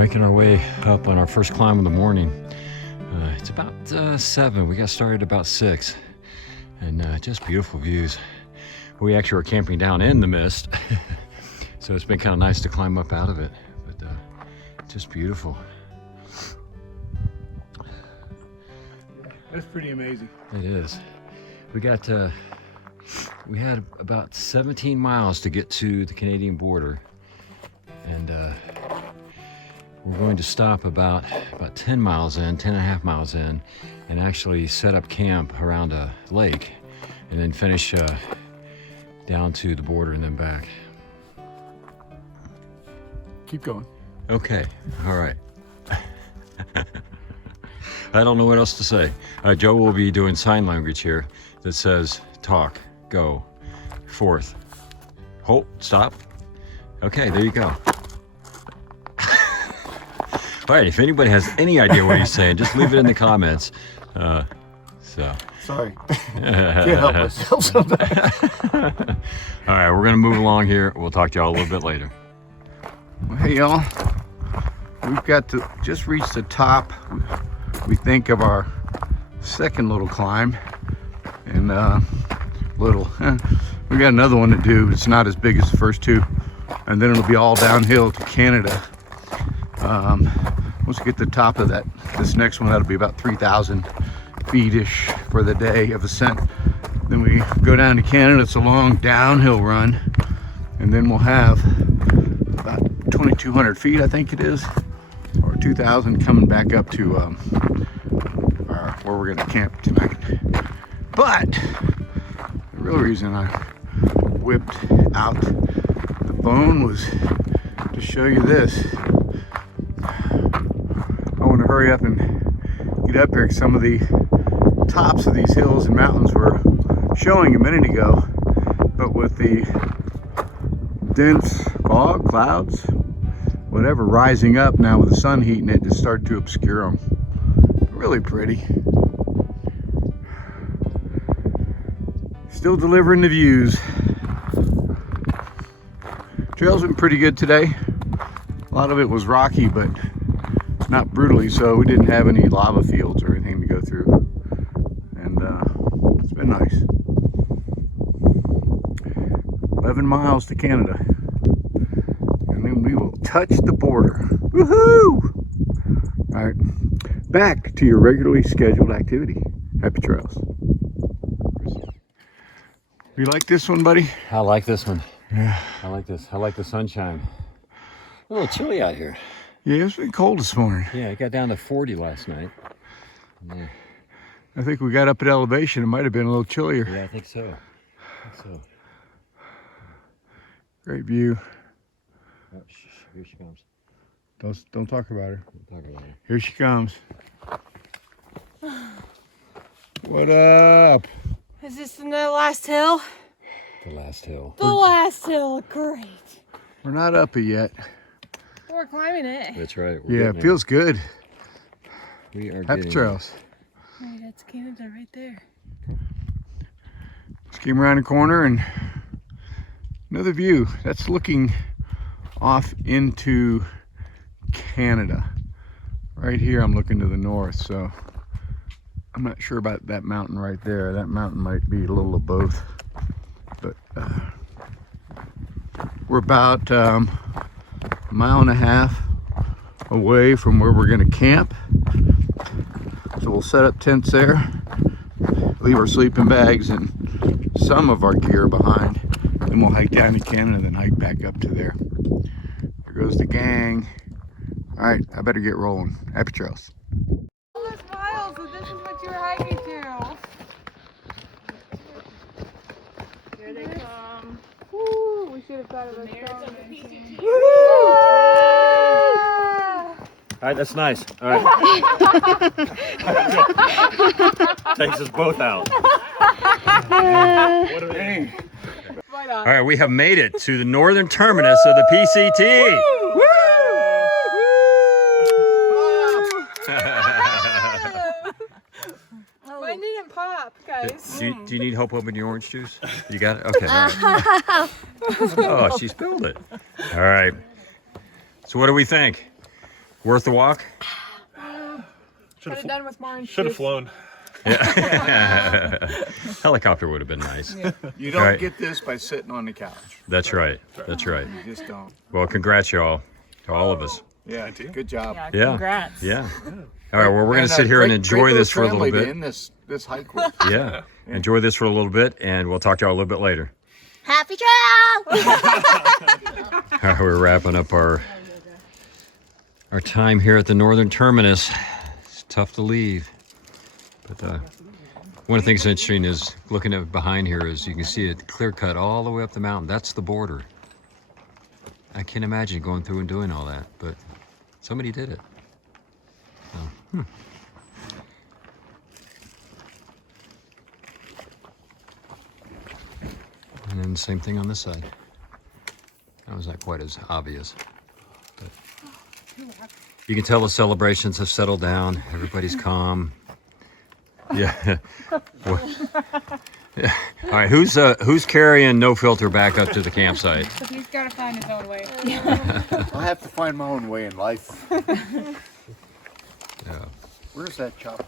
making our way up on our first climb of the morning. It's about 7. We got started about 6, and just beautiful views. We actually are camping down in the mist, so it's been kind of nice to climb up out of it, but just beautiful. That's pretty amazing. It is. We had about 17 miles to get to the Canadian border, and we're going to stop about 10 miles in, 10 and a half miles in, and actually set up camp around a lake, and then finish down to the border and then back. Keep going. Okay, all right. I don't know what else to say. Joe will be doing sign language here that says talk, go, forth, hold, stop. Okay, there you go. All right, if anybody has any idea what he's saying, just leave it in the comments. Sorry. Can't help myself sometimes. All right, we're gonna move along here. We'll talk to y'all a little bit later. Well, hey y'all, we've got to just reach the top, we think, of our second little climb, and we got another one to do. It's not as big as the first two, and then it'll be all downhill to Canada. Once we get to the top of this next one, that'll be about 3,000 feet-ish for the day of ascent. Then we go down to Canada. It's a long downhill run, and then we'll have about 2,200 feet, I think it is, or 2,000, coming back up to where we're gonna camp tonight. But the real reason I whipped out the phone was to show you this. I want to hurry up and get up here, because some of the tops of these hills and mountains were showing a minute ago, but with the dense fog, clouds, whatever, rising up now with the sun heating it, just started to obscure them. Really pretty. Still delivering the views. Trail's been pretty good today. A lot of it was rocky, but not brutally so. We didn't have any lava fields or anything to go through, and it's been nice. 11 miles to Canada, and then we will touch the border. Woohoo! All right, back to your regularly scheduled activity. Happy trails. You like this one, buddy? I like this one. Yeah. I like this. I like the sunshine. A little chilly out here. Yeah, it's been cold this morning. Yeah, it got down to 40 last night. Yeah. I think we got up at elevation. It might have been a little chillier. Yeah, I think so. Great view. Oh, here she comes. Don't talk about her. Don't talk about her. Here she comes. What up? Is this the last hill? The last hill. The last hill, great. We're not up it yet. We're climbing it. That's right. Yeah, it feels good. We are Happy trails. Hey, that's Canada right there. Just came around the corner and another view. That's looking off into Canada. Right here I'm looking to the north, so I'm not sure about that mountain right there. That mountain might be a little of both. But we're about a mile and a half away from where we're going to camp. So we'll set up tents there, leave our sleeping bags and some of our gear behind. Then we'll hike down to Canada, then hike back up to there. There goes the gang. All right, I better get rolling. Happy trails. All this miles, so this is what you were hiking to. Here they come. Woo, we should have thought of this. All right, that's nice. All right. Takes us both out. What a name. All right, we have made it to the northern terminus of the PCT. Woo! I need a pop, guys. Do you need help opening your orange juice? You got it? Okay. All right. Oh, she spilled it. All right. So what do we think? Worth the walk? Could have done with more orange Should have juice. flown. Yeah. Helicopter would have been nice. You don't Right. get this by sitting on the couch. That's right. That's right. You just don't. Well, congrats, y'all, to all of us. Yeah, good job. Yeah. Congrats. Yeah. All right. Well, we're going to sit here and enjoy great this for a little little family to bit. end this hike with. Yeah. Enjoy this for a little bit, and we'll talk to y'all a little bit later. Happy trail! All right, we're wrapping up our time here at the northern terminus. It's tough to leave, but one of the things that's interesting is looking at behind here is you can see it clear cut all the way up the mountain. That's the border. I can't imagine going through and doing all that, but somebody did it. So, And then same thing on this side. That was not quite as obvious. But you can tell the celebrations have settled down. Everybody's calm. Yeah. Well, yeah. All right, who's carrying no filter back up to the campsite? He's got to find his own way. I have to find my own way in life. Yeah. Where's that chopper?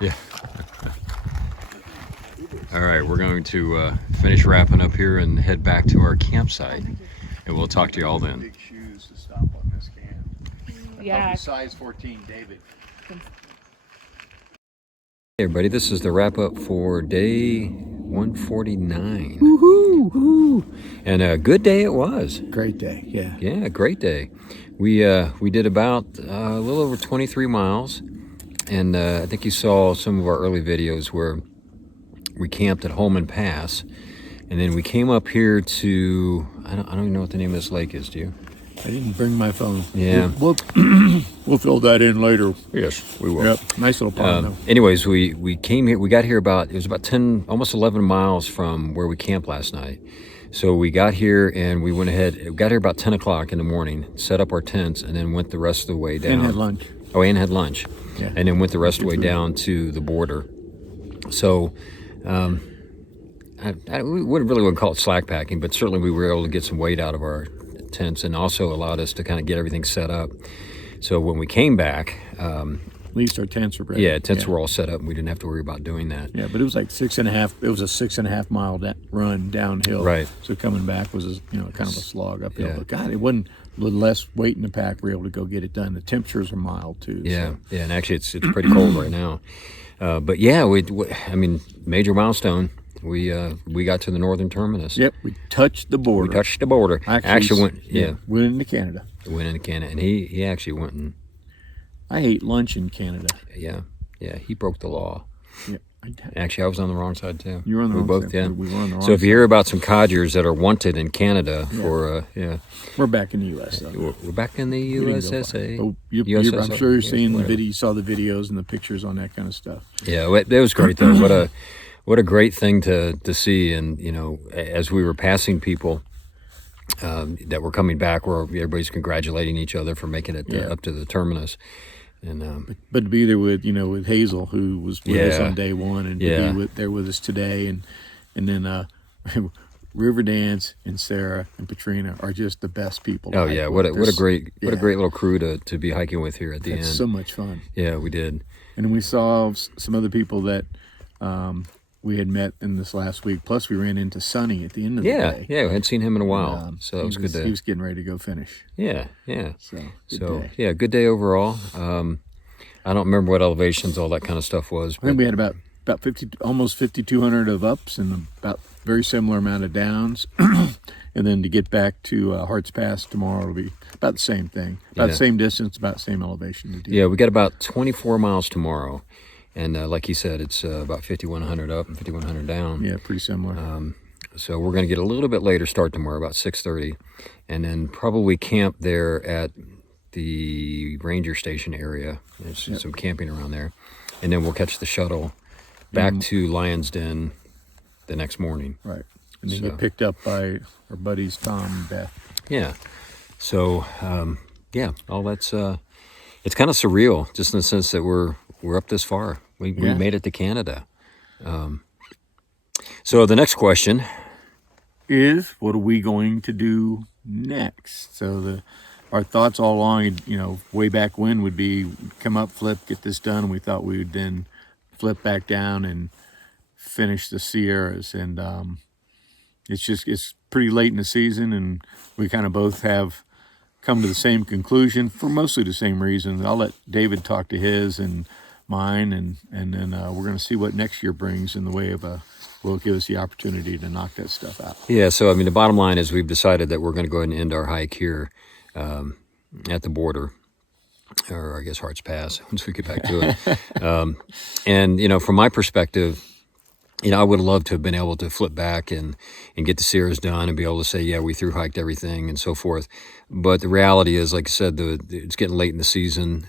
Yeah. All right, we're going to finish wrapping up here and head back to our campsite, and we'll talk to you all then. Big shoes to stop on this can. Yeah. Probably size 14, David. Hey everybody, this is the wrap up for day 149. Woohoo! And a good day it was. Great day, yeah. Yeah, great day. We did about a little over 23 miles, and I think you saw some of our early videos where we camped at Holman Pass, and then we came up here to I don't even know what the name of this lake is. Do you? I didn't bring my phone. Yeah. We'll fill that in later. Yes, we will. Yep, nice little pond though. Anyways, we came here. We got here it was about 10, almost 11 miles from where we camped last night. So we got here and we went ahead. We got here about 10 o'clock in the morning, set up our tents, and then went the rest of the way down. And had lunch. Oh, and had lunch. Yeah. And then went the rest of the way down to the border. So, we wouldn't call it slack packing, but certainly we were able to get some weight out of our tents, and also allowed us to kind of get everything set up. So when we came back, At least our tents were ready. yeah, tents were all set up, and we didn't have to worry about doing that. Yeah, but it was like 6.5. It was a 6.5 mile run downhill. Right. So coming back was kind of a slog uphill. Yeah. But God, it wasn't a little less weight in the pack. We were able to go get it done. The temperatures are mild too. Yeah, So. yeah, and actually it's pretty cold right now. But yeah, I mean, major milestone. We got to the northern terminus. Yep, we touched the border. We touched the border. Actually went went into Canada. went into Canada, and he actually went and I ate lunch in Canada. yeah, he broke the law. Yeah, Actually, I was on the wrong side too. you were on the we wrong both, side. yeah. We were on the wrong So if you side. hear about some codgers that are wanted in Canada for We're back in the U.S. though. we're back in the We didn't go far. USSA. Oh, USSR. I'm sure you're seeing the whatever. video. You saw the videos and the pictures on that kind of stuff. Yeah, it was great though. What a great thing to see, and as we were passing people that were coming back, where everybody's congratulating each other for making it up to the terminus, and But to be there with with Hazel, who was with us Yeah. on day one, and Yeah. to be there with us today, and then River Dance and Sarah and Patrina are just the best people. to oh hike yeah, with. what a great yeah. little crew to be hiking with here at the It's end. so much fun. Yeah, we did. And then we saw some other people that we had met in this last week. Plus, we ran into Sonny at the end of the Yeah, day. yeah, we hadn't seen him in a while, And, so it was good He to. was getting ready to go finish. Yeah. So, good So day. yeah, good day overall. I don't remember what elevations, all that kind of stuff was. I think we had about 50, almost 5,200 of ups and about very similar amount of downs. And then to get back to Harts Pass tomorrow will be about the same thing, about Yeah. the same distance, about the same elevation to do. Yeah, we got about 24 miles tomorrow, and like you said, it's about 5,100 up and 5,100 down. Yeah, pretty similar. So we're going to get a little bit later start tomorrow, about 6:30, and then probably camp there at the ranger station area. There's some camping around there, and then we'll catch the shuttle back to Lion's Den the next morning. Right. And then so- get picked up by our buddies Tom and Beth. Yeah. So all that's it's kind of surreal, just in the sense that we're up this far. We made it to Canada. So the next question. Is what are we going to do next? So our thoughts all along, way back when would be come up, flip, get this done. And we thought we would then flip back down and finish the Sierras. And it's pretty late in the season, and we kind of both have come to the same conclusion for mostly the same reason. I'll let David talk to his and mine, and then we're going to see what next year brings in the way of will give us the opportunity to knock that stuff out. Yeah, so I mean, the bottom line is we've decided that we're going to go ahead and end our hike here at the border, or I guess Hart's Pass, once we get back to it. And, from my perspective, I would love to have been able to flip back and get the Sierras done and be able to say, yeah, we through hiked everything and so forth. But the reality is, like I said, it's getting late in the season.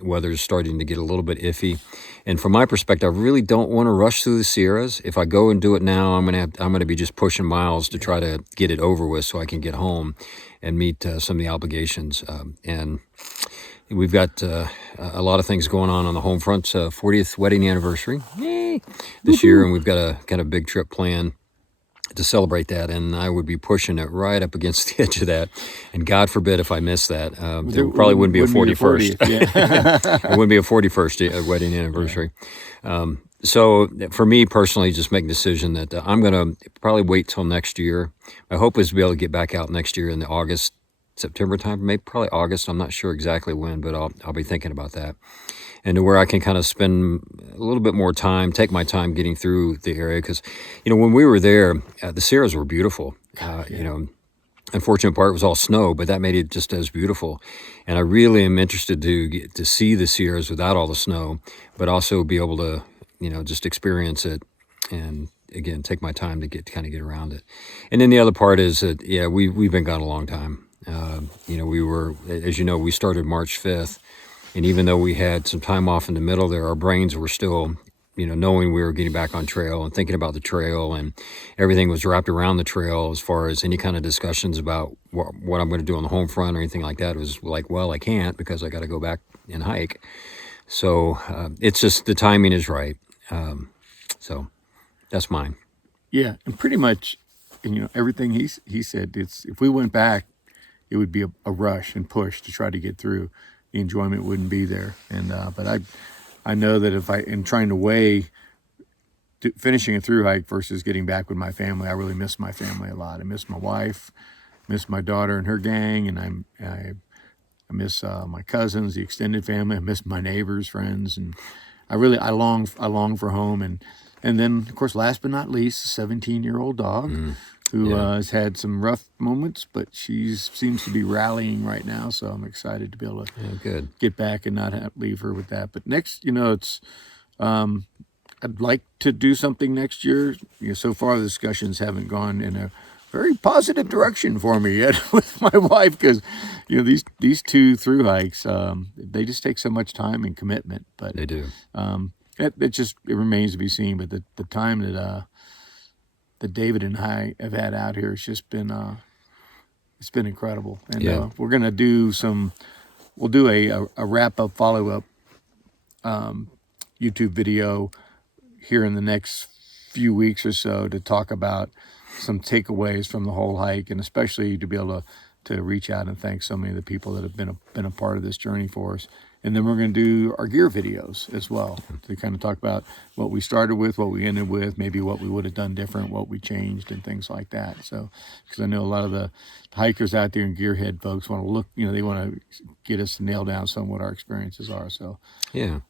Weather's starting to get a little bit iffy. And from my perspective, I really don't want to rush through the Sierras. If I go and do it now, I'm going to be just pushing miles to try to get it over with so I can get home and meet some of the obligations. And we've got a lot of things going on the home front. 40th wedding anniversary this year, and we've got a kind of big trip planned to celebrate that, and I would be pushing it right up against the edge of that. And God forbid if I missed that. There probably wouldn't be a 41st. It wouldn't be a 41st wedding anniversary. So for me personally, just make a decision that I'm going to probably wait till next year. My hope is to be able to get back out next year in the September time, maybe probably August. I'm not sure exactly when, but I'll be thinking about that. And to where I can kind of spend a little bit more time, take my time getting through the area. Because, when we were there, the Sierras were beautiful. Unfortunate part was all snow, but that made it just as beautiful. And I really am interested to get to see the Sierras without all the snow, but also be able to, just experience it and, again, take my time to get around it. And then the other part is that, we've been gone a long time. We were, as you know, we started March 5th. And even though we had some time off in the middle there, our brains were still, knowing we were getting back on trail and thinking about the trail, and everything was wrapped around the trail as far as any kind of discussions about what I'm going to do on the home front or anything like that. It was like, well, I can't because I got to go back and hike. So it's just the timing is right. So that's mine. Yeah, and pretty much, everything he said, if we went back, it would be a rush and push to try to get through. The enjoyment wouldn't be there. And but I know that if in trying to weigh finishing a through hike versus getting back with my family, I really miss my family a lot. I miss my wife, miss my daughter and her gang, and I miss my cousins, the extended family. I miss my neighbors, friends, and I long for home. And then, of course, last but not least, a 17-year-old dog. Who has had some rough moments, but she seems to be rallying right now. So I'm excited to be able to get back and not leave her with that. But next, it's I'd like to do something next year. So far the discussions haven't gone in a very positive direction for me yet with my wife, because these two through hikes, they just take so much time and commitment. But they do. It remains to be seen. But the time that David and I have had out here, it's just been it's been incredible. And we're gonna do we'll do a wrap up, follow up YouTube video here in the next few weeks or so to talk about some takeaways from the whole hike, and especially to be able to reach out and thank so many of the people that have been a part of this journey for us. And then we're going to do our gear videos as well to kind of talk about what we started with, what we ended with, maybe what we would have done different, what we changed, and things like that. So, because I know a lot of the hikers out there and gearhead folks want to look, they want to get us to nail down some of what our experiences are. So, yeah.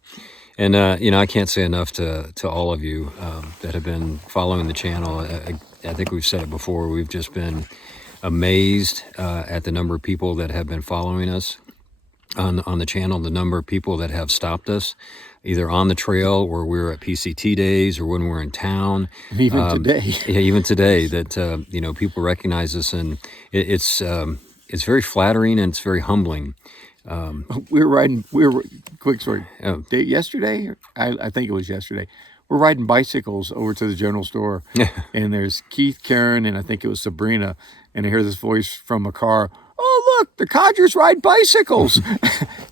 And, I can't say enough to all of you that have been following the channel. I think we've said it before. We've just been amazed at the number of people that have been following us on the channel, the number of people that have stopped us, either on the trail or we're at PCT days or when we're in town. And even today. Yeah, even today that, people recognize us, and it's very flattering and it's very humbling. Quick story. Yesterday, I think it was yesterday, we're riding bicycles over to the general store, and there's Keith, Karen, and I think it was Sabrina, and I hear this voice from a car. Oh, look, the Codgers ride bicycles.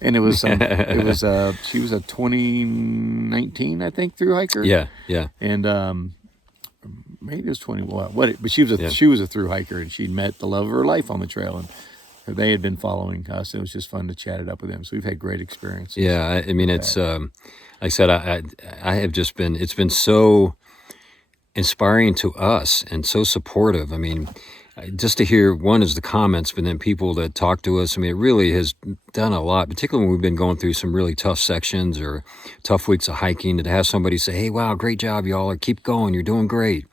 And it was she was a 2019, I think, through hiker. Yeah. And maybe it was 20. But she was a through hiker, and she'd met the love of her life on the trail. And they had been following us. It was just fun to chat it up with them. So we've had great experiences. Yeah, I mean, it's like I said, I have just been. It's been so inspiring to us and so supportive. I mean, just to hear one is the comments, but then people that talk to us. I mean, it really has done a lot, particularly when we've been going through some really tough sections or tough weeks of hiking. To have somebody say, "Hey, wow, great job, y'all! Or keep going, you're doing great,"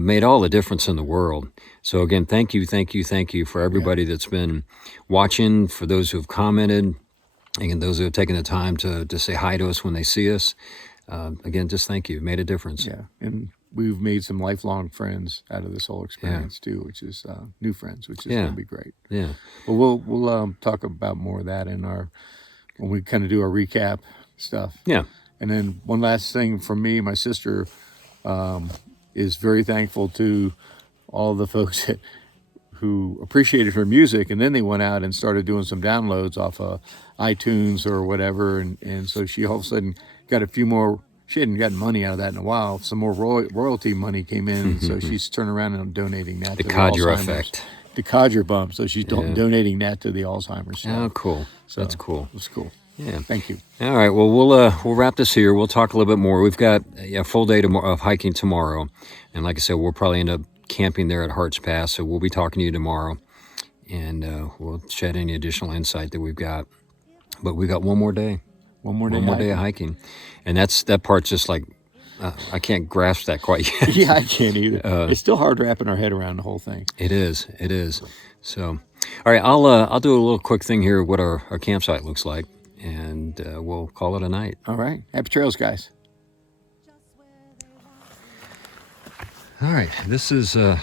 made all the difference in the world. So again, thank you for everybody that's been watching, for those who have commented, and those who have taken the time to say hi to us when they see us. Again, just thank you. It made a difference. Yeah, and we've made some lifelong friends out of this whole experience too, which is new friends, which is going to be great. Yeah. But we'll talk about more of that in when we kind of do our recap stuff. Yeah. And then one last thing from me, my sister is very thankful to all the folks who appreciated her music, and then they went out and started doing some downloads off of iTunes or whatever, and so she all of a sudden got a few more. She hadn't gotten money out of that in a while. Some more royalty money came in, so she's turning around and donating that The to the Codgers Alzheimer's. effect. The Codgers bump. So she's donating that to the Alzheimer's. Stuff. Oh, cool. So That's cool. That's cool. Yeah. Thank you. All right. Well, we'll wrap this here. We'll talk a little bit more. We've got a full day of hiking tomorrow, and like I said, we'll probably end up camping there at Hart's Pass. So we'll be talking to you tomorrow, and we'll shed any additional insight that we've got. But we got one more day. One more day of hiking, and that part's just like I can't grasp that quite yet. Yeah, I can't either. It's still hard wrapping our head around the whole thing. It is. So, all right, I'll do a little quick thing here of what our campsite looks like, and we'll call it a night. All right. Happy trails, guys. All right, this is a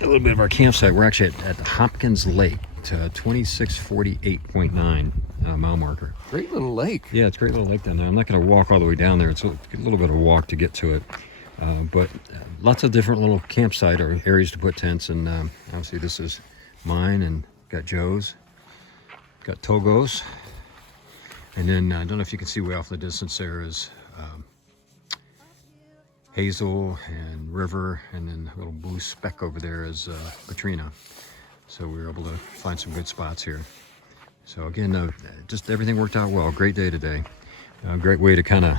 little bit of our campsite. We're actually at Hopkins Lake, 2648.9 mile marker. Great little lake. Yeah, it's a great little lake down there. I'm not going to walk all the way down there. It's a little bit of a walk to get to it. But lots of different little campsite or areas to put tents. And obviously this is mine, and got Joe's, got Togo's. And then I don't know if you can see way off in the distance there is Hazel and River. And then a little blue speck over there is Katrina. So we were able to find some good spots here. So again, just everything worked out well. Great day today. Great way to kind of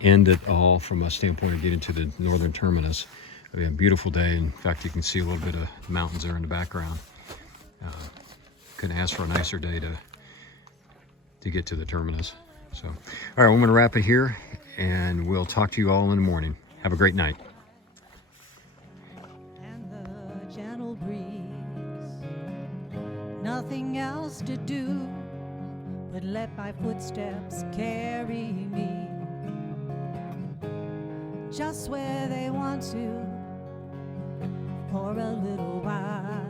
end it all from a standpoint of getting to the northern terminus. I mean, a beautiful day. In fact, you can see a little bit of mountains there in the background. Couldn't ask for a nicer day to get to the terminus. So, all right, I'm going to wrap it here, and we'll talk to you all in the morning. Have a great night. Nothing else to do but let my footsteps carry me just where they want to for a little while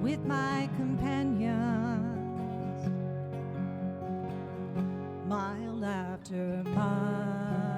with my companions, mile after mile.